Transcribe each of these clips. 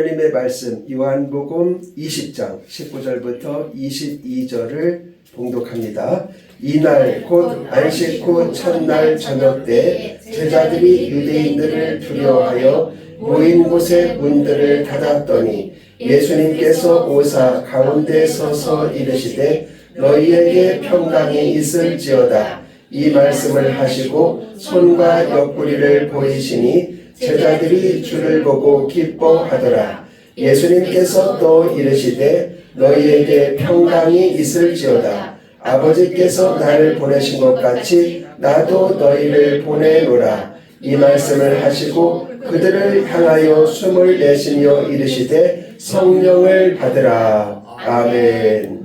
하나님의 말씀 요한복음 20장 19절부터 22절을 봉독합니다. 이날 곧 안식 후 첫날 저녁 때 제자들이 유대인들을 두려워하여 모인 곳의 문들을 닫았더니 예수님께서 오사 가운데 서서 이르시되 너희에게 평강이 있을지어다. 이 말씀을 하시고 손과 옆구리를 보이시니 제자들이 주를 보고 기뻐하더라. 예수님께서 또 이르시되 너희에게 평강이 있을지어다. 아버지께서 나를 보내신 것 같이 나도 너희를 보내노라. 이 말씀을 하시고 그들을 향하여 숨을 내쉬며 이르시되 성령을 받으라. 아멘.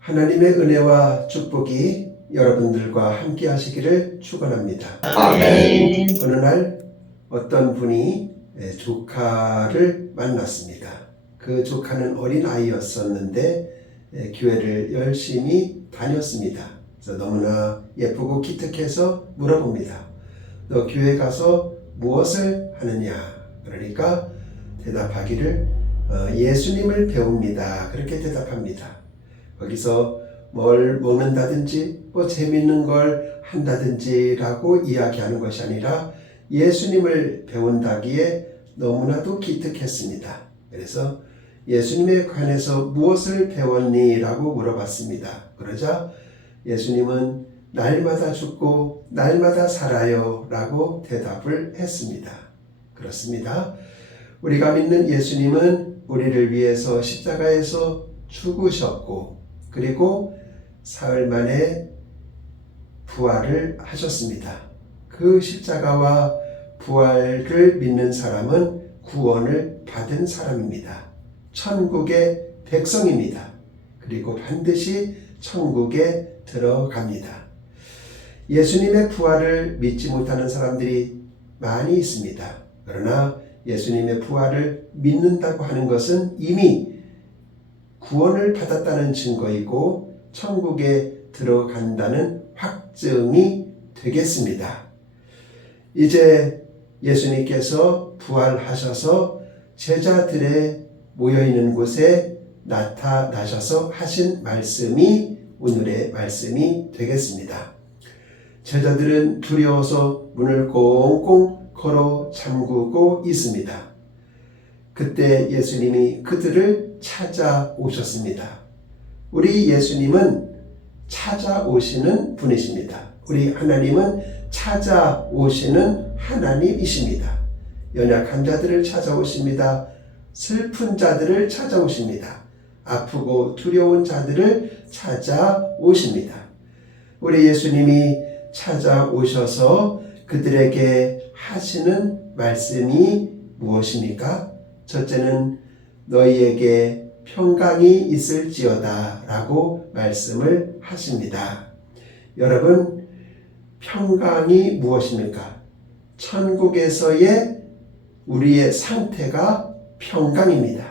하나님의 은혜와 축복이 여러분들과 함께 하시기를 축원합니다. 아멘. 어느 날 어떤 분이 조카를 만났습니다. 그 조카는 어린 아이였었는데 교회를 열심히 다녔습니다. 그래서 너무나 예쁘고 기특해서 물어봅니다. 너 교회 가서 무엇을 하느냐? 그러니까 대답하기를 예수님을 배웁니다. 그렇게 대답합니다. 거기서 뭘 먹는다든지 재밌는 걸 한다든지 라고 이야기하는 것이 아니라 예수님을 배운다기에 너무나도 기특했습니다. 그래서 예수님에 관해서 무엇을 배웠니? 라고 물어봤습니다. 그러자 예수님은 날마다 죽고 날마다 살아요 라고 대답을 했습니다. 그렇습니다. 우리가 믿는 예수님은 우리를 위해서 십자가에서 죽으셨고 그리고 사흘 만에 부활을 하셨습니다. 그 십자가와 부활을 믿는 사람은 구원을 받은 사람입니다. 천국의 백성입니다. 그리고 반드시 천국에 들어갑니다. 예수님의 부활을 믿지 못하는 사람들이 많이 있습니다. 그러나 예수님의 부활을 믿는다고 하는 것은 이미 구원을 받았다는 증거이고 천국에 들어간다는 확증이 되겠습니다. 이제 예수님께서 부활하셔서 제자들의 모여있는 곳에 나타나셔서 하신 말씀이 오늘의 말씀이 되겠습니다. 제자들은 두려워서 문을 꽁꽁 걸어 잠그고 있습니다. 그때 예수님이 그들을 찾아오셨습니다. 우리 예수님은 찾아오시는 분이십니다. 우리 하나님은 찾아오시는 하나님이십니다. 연약한 자들을 찾아오십니다. 슬픈 자들을 찾아오십니다. 아프고 두려운 자들을 찾아오십니다. 우리 예수님이 찾아오셔서 그들에게 하시는 말씀이 무엇입니까? 첫째는 너희에게 평강이 있을지어다 라고 말씀을 하십니다. 여러분, 평강이 무엇입니까? 천국에서의 우리의 상태가 평강입니다.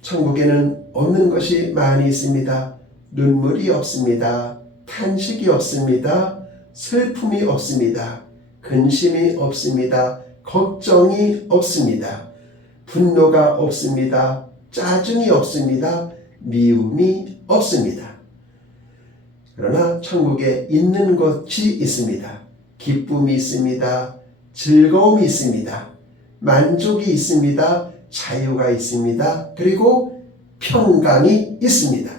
천국에는 없는 것이 많이 있습니다. 눈물이 없습니다. 탄식이 없습니다. 슬픔이 없습니다. 근심이 없습니다. 걱정이 없습니다. 분노가 없습니다. 짜증이 없습니다. 미움이 없습니다. 그러나 천국에 있는 것이 있습니다. 기쁨이 있습니다. 즐거움이 있습니다. 만족이 있습니다. 자유가 있습니다. 그리고 평강이 있습니다.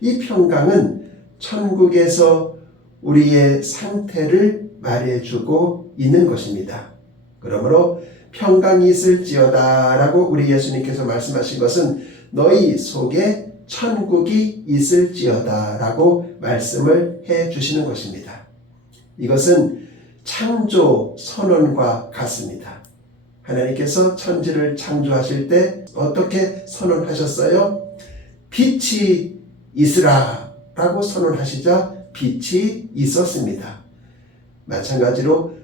이 평강은 천국에서 우리의 상태를 말해주고 있는 것입니다. 그러므로 평강이 있을지어다 라고 우리 예수님께서 말씀하신 것은 너희 속에 천국이 있을지어다 라고 말씀을 해 주시는 것입니다. 이것은 창조 선언과 같습니다. 하나님께서 천지를 창조하실 때 어떻게 선언하셨어요? 빛이 있으라 라고 선언하시자 빛이 있었습니다. 마찬가지로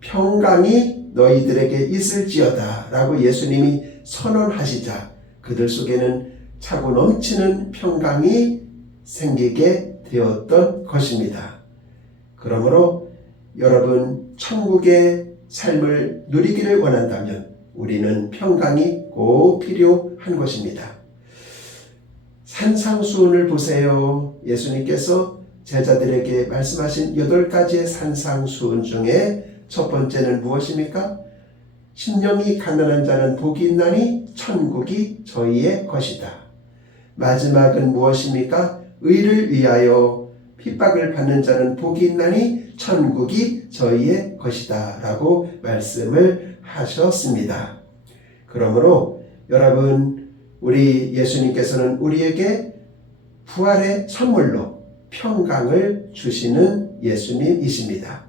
평강이 너희들에게 있을지어다 라고 예수님이 선언하시자 그들 속에는 차고 넘치는 평강이 생기게 되었던 것입니다. 그러므로 여러분 천국의 삶을 누리기를 원한다면 우리는 평강이 꼭 필요한 것입니다. 산상수훈을 보세요. 예수님께서 제자들에게 말씀하신 8가지의 산상수훈 중에 첫 번째는 무엇입니까? 심령이 가난한 자는 복이 있나니 천국이 저희의 것이다. 마지막은 무엇입니까? 의를 위하여 핍박을 받는 자는 복이 있나니 천국이 저희의 것이다 라고 말씀을 하셨습니다. 그러므로 여러분, 우리 예수님께서는 우리에게 부활의 선물로 평강을 주시는 예수님이십니다.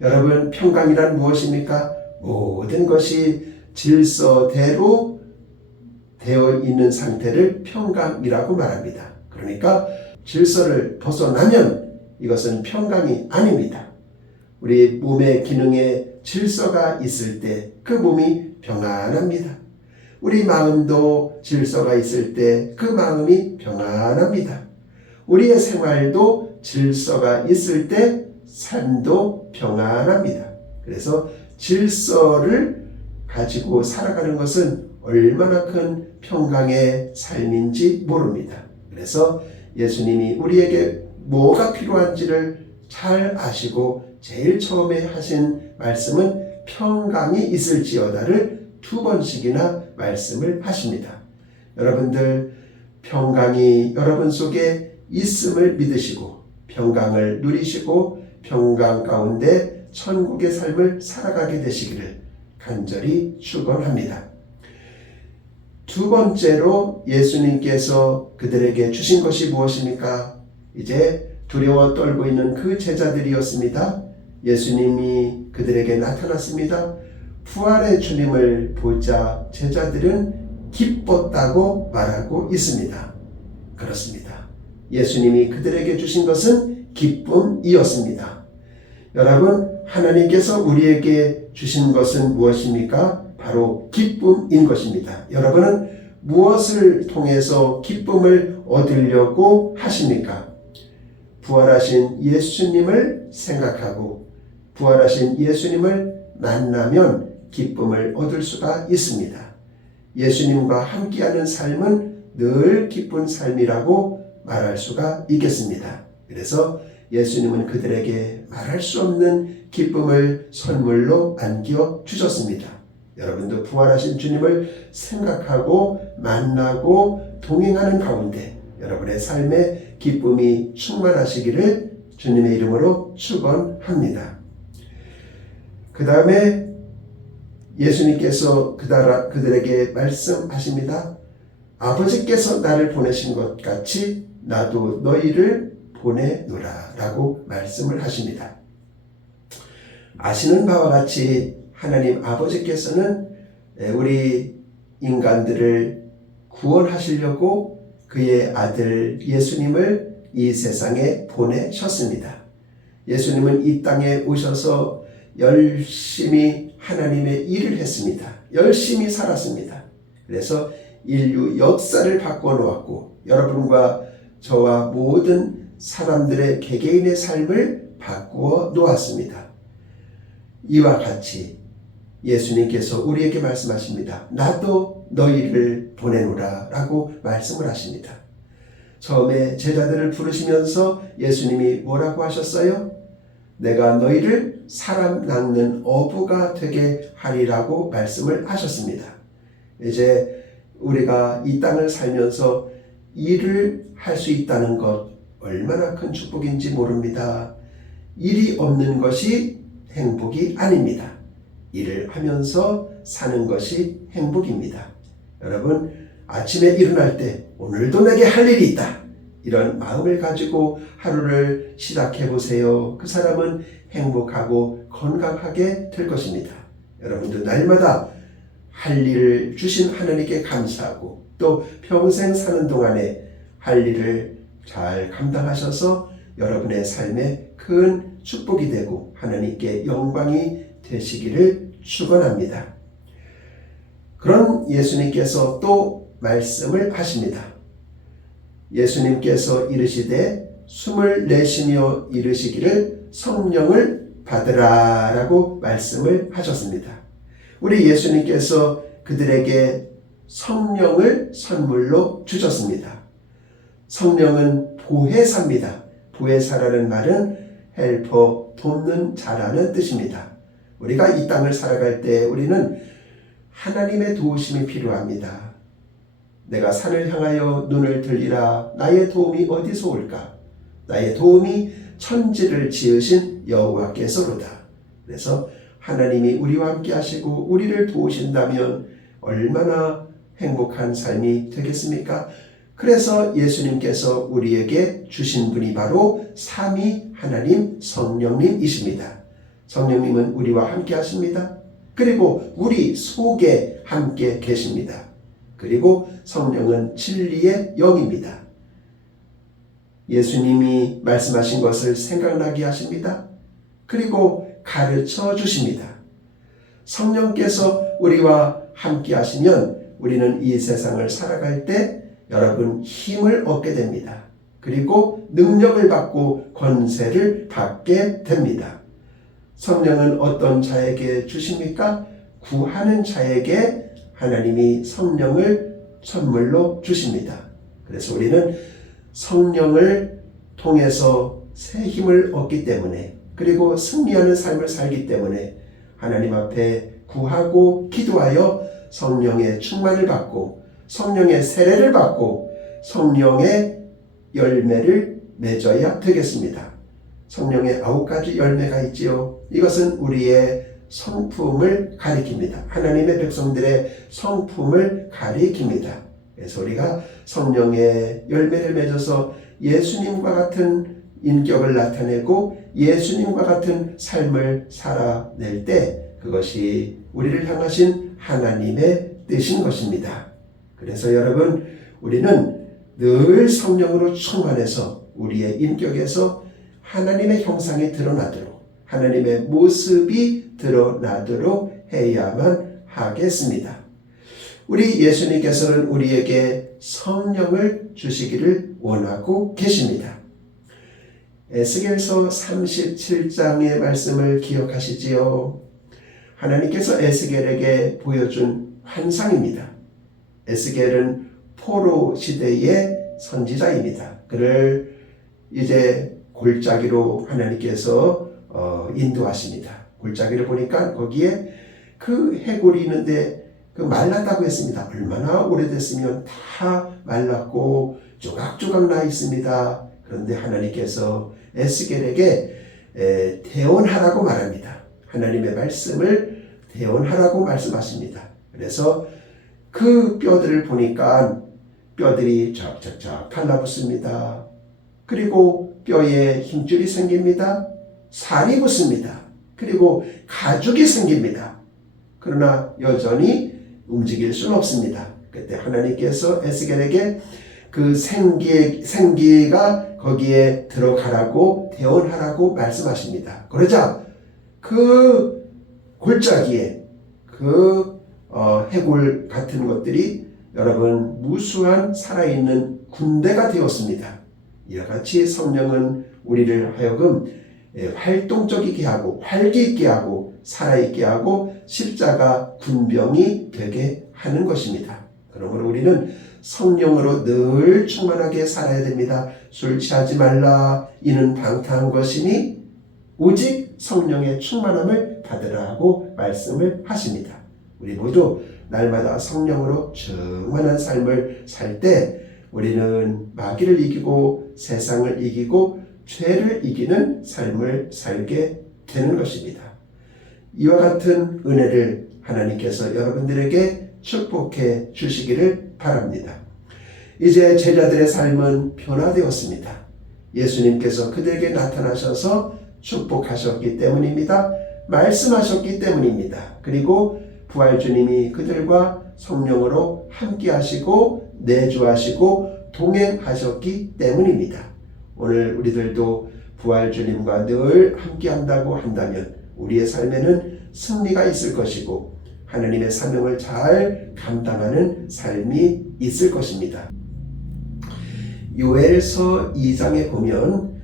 여러분, 평강이란 무엇입니까? 모든 것이 질서대로 되어 있는 상태를 평강이라고 말합니다. 그러니까 질서를 벗어나면 이것은 평강이 아닙니다. 우리 몸의 기능에 질서가 있을 때 그 몸이 평안합니다. 우리 마음도 질서가 있을 때 그 마음이 평안합니다. 우리의 생활도 질서가 있을 때 삶도 평안합니다. 그래서 질서를 가지고 살아가는 것은 얼마나 큰 평강의 삶인지 모릅니다. 그래서 예수님이 우리에게 뭐가 필요한지를 잘 아시고 제일 처음에 하신 말씀은 평강이 있을지어다를 2번씩이나 말씀을 하십니다. 여러분들, 평강이 여러분 속에 있음을 믿으시고 평강을 누리시고 평강 가운데 천국의 삶을 살아가게 되시기를 간절히 축원합니다. 2번째로 예수님께서 그들에게 주신 것이 무엇입니까? 이제 두려워 떨고 있는 그 제자들이었습니다. 예수님이 그들에게 나타났습니다. 부활의 주님을 보자 제자들은 기뻤다고 말하고 있습니다. 그렇습니다. 예수님이 그들에게 주신 것은 기쁨이었습니다. 여러분, 하나님께서 우리에게 주신 것은 무엇입니까? 바로 기쁨인 것입니다. 여러분은 무엇을 통해서 기쁨을 얻으려고 하십니까? 부활하신 예수님을 생각하고 부활하신 예수님을 만나면 기쁨을 얻을 수가 있습니다. 예수님과 함께하는 삶은 늘 기쁜 삶이라고 말할 수가 있겠습니다. 그래서 예수님은 그들에게 말할 수 없는 기쁨을 선물로 안겨주셨습니다. 여러분도 부활하신 주님을 생각하고 만나고 동행하는 가운데 여러분의 삶에 기쁨이 충만하시기를 주님의 이름으로 축원합니다. 그 다음에 예수님께서 그들에게 말씀하십니다. 아버지께서 나를 보내신 것 같이 나도 너희를 보내노라 라고 말씀을 하십니다. 아시는 바와 같이 하나님 아버지께서는 우리 인간들을 구원하시려고 그의 아들 예수님을 이 세상에 보내셨습니다. 예수님은 이 땅에 오셔서 열심히 하나님의 일을 했습니다. 열심히 살았습니다. 그래서 인류 역사를 바꿔놓았고 여러분과 저와 모든 사람들의 개개인의 삶을 바꾸어 놓았습니다. 이와 같이 예수님께서 우리에게 말씀하십니다. 나도 너희를 보내노라 라고 말씀을 하십니다. 처음에 제자들을 부르시면서 예수님이 뭐라고 하셨어요? 내가 너희를 사람 낚는 어부가 되게 하리라고 말씀을 하셨습니다. 이제 우리가 이 땅을 살면서 일을 할 수 있다는 것 얼마나 큰 축복인지 모릅니다. 일이 없는 것이 행복이 아닙니다. 일을 하면서 사는 것이 행복입니다. 여러분, 아침에 일어날 때 오늘도 내게 할 일이 있다. 이런 마음을 가지고 하루를 시작해 보세요. 그 사람은 행복하고 건강하게 될 것입니다. 여러분도 날마다 할 일을 주신 하나님께 감사하고 또 평생 사는 동안에 할 일을 잘 감당하셔서 여러분의 삶에 큰 축복이 되고 하나님께 영광이 되시기를 축원합니다. 그런 예수님께서 또 말씀을 하십니다. 예수님께서 이르시되 숨을 내쉬며 이르시기를 성령을 받으라 라고 말씀을 하셨습니다. 우리 예수님께서 그들에게 성령을 선물로 주셨습니다. 성령은 보혜사입니다. 보혜사라는 말은 헬퍼, 돕는 자라는 뜻입니다. 우리가 이 땅을 살아갈 때 우리는 하나님의 도우심이 필요합니다. 내가 산을 향하여 눈을 들리라. 나의 도움이 어디서 올까? 나의 도움이 천지를 지으신 여호와께서로다. 그래서 하나님이 우리와 함께 하시고 우리를 도우신다면 얼마나 행복한 삶이 되겠습니까? 그래서 예수님께서 우리에게 주신 분이 바로 삼위 하나님 성령님이십니다. 성령님은 우리와 함께 하십니다. 그리고 우리 속에 함께 계십니다. 그리고 성령은 진리의 영입니다. 예수님이 말씀하신 것을 생각나게 하십니다. 그리고 가르쳐 주십니다. 성령께서 우리와 함께 하시면 우리는 이 세상을 살아갈 때 여러분 힘을 얻게 됩니다. 그리고 능력을 받고 권세를 받게 됩니다. 성령은 어떤 자에게 주십니까? 구하는 자에게 하나님이 성령을 선물로 주십니다. 그래서 우리는 성령을 통해서 새 힘을 얻기 때문에 그리고 승리하는 삶을 살기 때문에 하나님 앞에 구하고 기도하여 성령의 충만을 받고 성령의 세례를 받고 성령의 열매를 맺어야 되겠습니다. 성령의 9가지 열매가 있지요. 이것은 우리의 성품을 가리킵니다. 하나님의 백성들의 성품을 가리킵니다. 그래서 우리가 성령의 열매를 맺어서 예수님과 같은 인격을 나타내고 예수님과 같은 삶을 살아낼 때 그것이 우리를 향하신 하나님의 뜻인 것입니다. 그래서 여러분, 우리는 늘 성령으로 충만해서 우리의 인격에서 하나님의 형상이 드러나도록 하나님의 모습이 드러나도록 해야만 하겠습니다. 우리 예수님께서는 우리에게 성령을 주시기를 원하고 계십니다. 에스겔서 37장의 말씀을 기억하시지요? 하나님께서 에스겔에게 보여준 환상입니다. 에스겔은 포로 시대의 선지자입니다. 그를 이제 골짜기로 하나님께서 인도하십니다. 골짜기를 보니까 거기에 그 해골이 있는데 그 말랐다고 했습니다. 얼마나 오래됐으면 다 말랐고 조각조각 나 있습니다. 그런데 하나님께서 에스겔에게 대언하라고 말합니다. 하나님의 말씀을 대언하라고 말씀하십니다. 그래서 그 뼈들을 보니까 뼈들이 쫙쫙쫙 달라붙습니다. 그리고 뼈에 힘줄이 생깁니다. 살이 붙습니다. 그리고 가죽이 생깁니다. 그러나 여전히 움직일 수는 없습니다. 그때 하나님께서 에스겔에게 그 생기가 거기에 들어가라고 대언하라고 말씀하십니다. 그러자 그 골짜기에 그 해골 같은 것들이 여러분 무수한 살아있는 군대가 되었습니다. 이와 같이 성령은 우리를 하여금 활동적이게 하고 활기있게 하고 살아있게 하고 십자가 군병이 되게 하는 것입니다. 그러므로 우리는 성령으로 늘 충만하게 살아야 됩니다. 술 취하지 말라 이는 방탕한 것이니 오직 성령의 충만함을 받으라고 말씀을 하십니다. 우리 모두 날마다 성령으로 충만한 삶을 살 때 우리는 마귀를 이기고 세상을 이기고 죄를 이기는 삶을 살게 되는 것입니다. 이와 같은 은혜를 하나님께서 여러분들에게 축복해 주시기를 바랍니다. 이제 제자들의 삶은 변화되었습니다. 예수님께서 그들에게 나타나셔서 축복하셨기 때문입니다. 말씀하셨기 때문입니다. 그리고 부활주님이 그들과 성령으로 함께 하시고 내주하시고 동행하셨기 때문입니다. 오늘 우리들도 부활주님과 늘 함께 한다고 한다면 우리의 삶에는 승리가 있을 것이고 하나님의 사명을 잘 감당하는 삶이 있을 것입니다. 요엘서 2장에 보면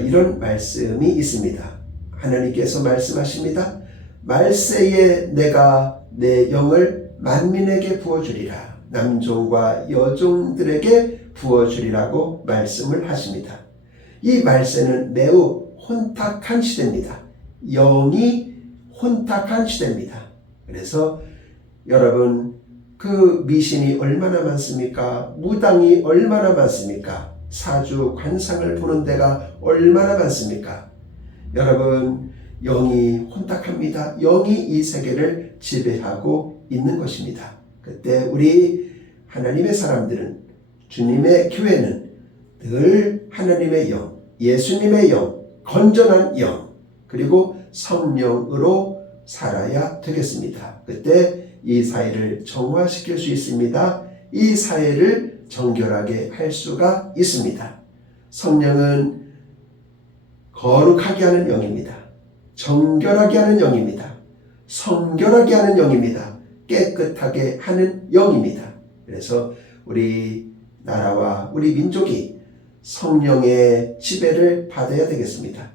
이런 말씀이 있습니다. 하나님께서 말씀하십니다. 말세에 내가 내 영을 만민에게 부어주리라. 남종과 여종들에게 부어주리라고 말씀을 하십니다. 이 말세는 매우 혼탁한 시대입니다. 영이 혼탁한 시대입니다. 그래서 여러분, 그 미신이 얼마나 많습니까? 무당이 얼마나 많습니까? 사주 관상을 보는 데가 얼마나 많습니까? 여러분, 영이 혼탁합니다. 영이 이 세계를 지배하고 있는 것입니다. 그때 우리 하나님의 사람들은, 주님의 교회는 늘 하나님의 영, 예수님의 영, 건전한 영, 그리고 성령으로 살아야 되겠습니다. 그때 이 사회를 정화시킬 수 있습니다. 이 사회를 정결하게 할 수가 있습니다. 성령은 거룩하게 하는 영입니다. 정결하게 하는 영입니다. 성결하게 하는 영입니다. 깨끗하게 하는 영입니다. 그래서 우리 나라와 우리 민족이 성령의 지배를 받아야 되겠습니다.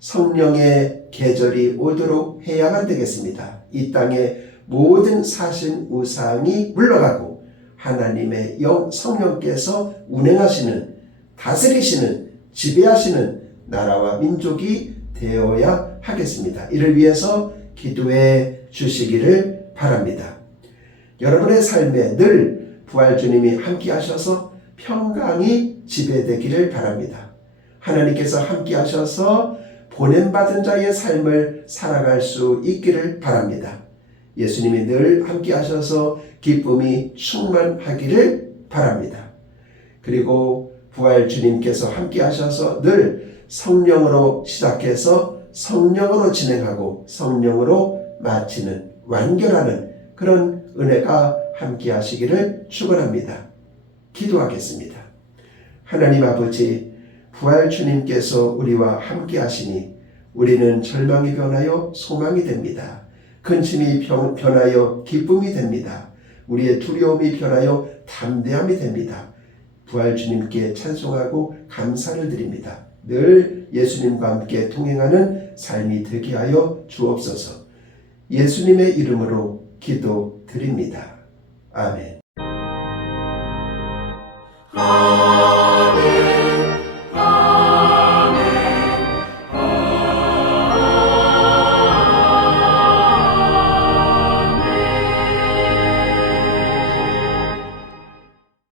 성령의 계절이 오도록 해야만 되겠습니다. 이 땅에 모든 사신 우상이 물러가고 하나님의 영 성령께서 운행하시는, 다스리시는, 지배하시는 나라와 민족이 되어야 하겠습니다. 이를 위해서 기도해 주시기를 바랍니다. 여러분의 삶에 늘 부활주님이 함께 하셔서 평강이 지배되기를 바랍니다. 하나님께서 함께 하셔서 보냄받은 자의 삶을 살아갈 수 있기를 바랍니다. 예수님이 늘 함께 하셔서 기쁨이 충만하기를 바랍니다. 그리고 부활주님께서 함께 하셔서 늘 성령으로 시작해서 성령으로 진행하고 성령으로 마치는, 완결하는 그런 은혜가 함께 하시기를 축원합니다. 기도하겠습니다. 하나님 아버지, 부활주님께서 우리와 함께 하시니 우리는 절망이 변하여 소망이 됩니다. 근심이 변하여 기쁨이 됩니다. 우리의 두려움이 변하여 담대함이 됩니다. 부활주님께 찬송하고 감사를 드립니다. 늘 예수님과 함께 동행하는 삶이 되게 하여 주옵소서. 예수님의 이름으로 기도드립니다. 아멘.